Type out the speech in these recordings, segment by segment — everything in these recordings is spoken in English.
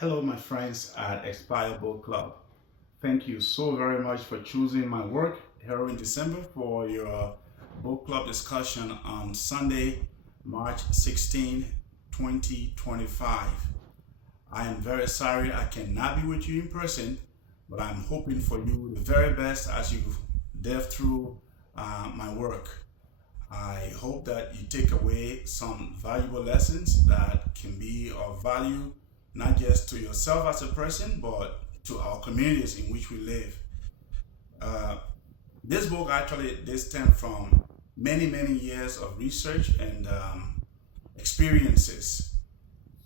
Hello, my friends at Expire Book Club. Thank you so very much for choosing my work, Harrowing December, for your book club discussion on Sunday, March 16, 2025. I am very sorry I cannot be with you in person, but I'm hoping for you the very best as you delve through my work. I hope that you take away some valuable lessons that can be of value not just to yourself as a person, but to our communities in which we live. Uh, this book actually this stem from many years of research and experiences.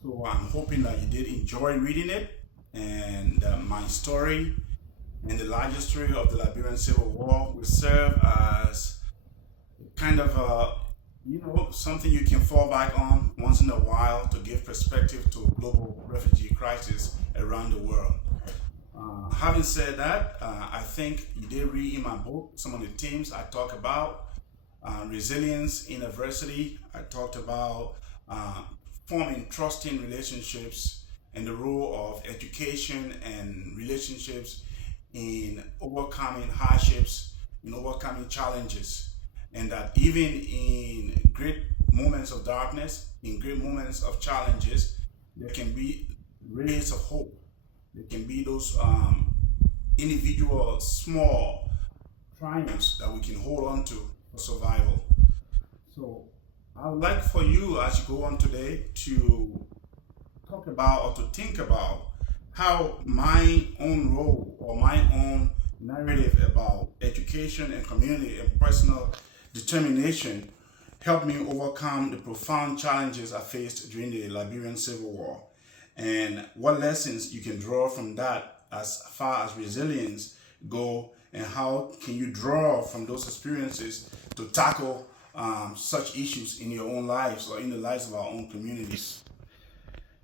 So I'm hoping that you did enjoy reading it, and my story and the larger story of the Liberian Civil War will serve as kind of something you can fall back on once in a while to give perspective to a global refugee crisis around the world. Having said that, I think you did read in my book some of the themes I talk about. Resilience in adversity. I talked about uh, forming trusting relationships and the role of education and relationships in overcoming hardships, in overcoming challenges, and that even in great moments of darkness, in great moments of challenges, there can be rays of hope. There can be those individual small triumphs that we can hold on to for survival. So I would like for you as you go on today to talk about or to think about how my own role or my own narrative about education and community and personal determination helped me overcome the profound challenges I faced during the Liberian Civil War, and what lessons you can draw from that as far as resilience go, and how can you draw from those experiences to tackle such issues in your own lives or in the lives of our own communities.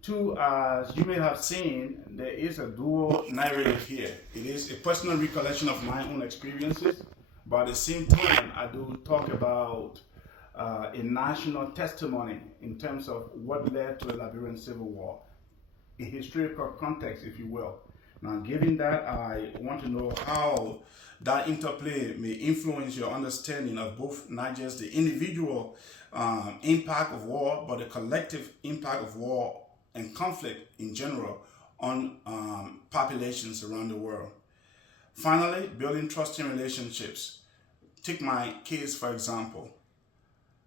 Two, as you may have seen, there is a dual narrative here. It is a personal recollection of my own experiences, but at the same time, I do talk about a national testimony in terms of what led to the Liberian Civil War, a historical context, if you will. Now, given that, I want to know how that interplay may influence your understanding of both not just the individual impact of war, but the collective impact of war and conflict in general on populations around the world. Finally, building trusting relationships. Take my case, for example,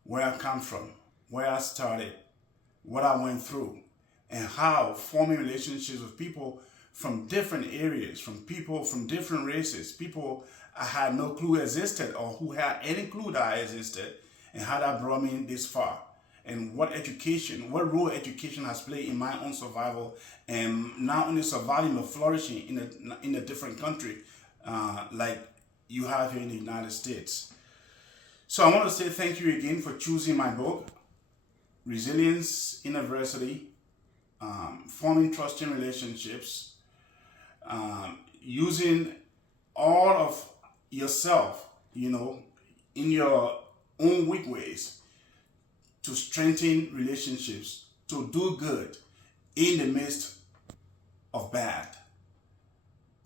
where I come from, where I started, what I went through, and how forming relationships with people from different areas, from people from different races, people I had no clue existed or who had any clue that I existed, and how that brought me this far. And what role education has played in my own survival, and not only surviving but flourishing in a different country like you have here in the United States. So I want to say thank you again for choosing my book, Resilience in Adversity, Forming Trusting Relationships, using all of yourself, in your own weak ways to strengthen relationships, to do good in the midst of bad,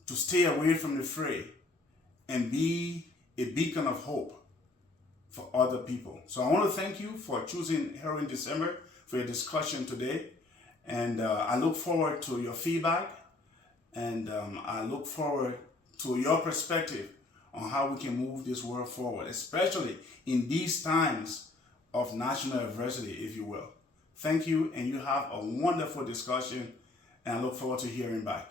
to stay away from the fray and be a beacon of hope for other people. So I want to thank you for choosing Harrowing December for your discussion today. And I look forward to your feedback, and I look forward to your perspective on how we can move this world forward, especially in these times of national adversity, if you will. Thank you, and you have a wonderful discussion, and I look forward to hearing back.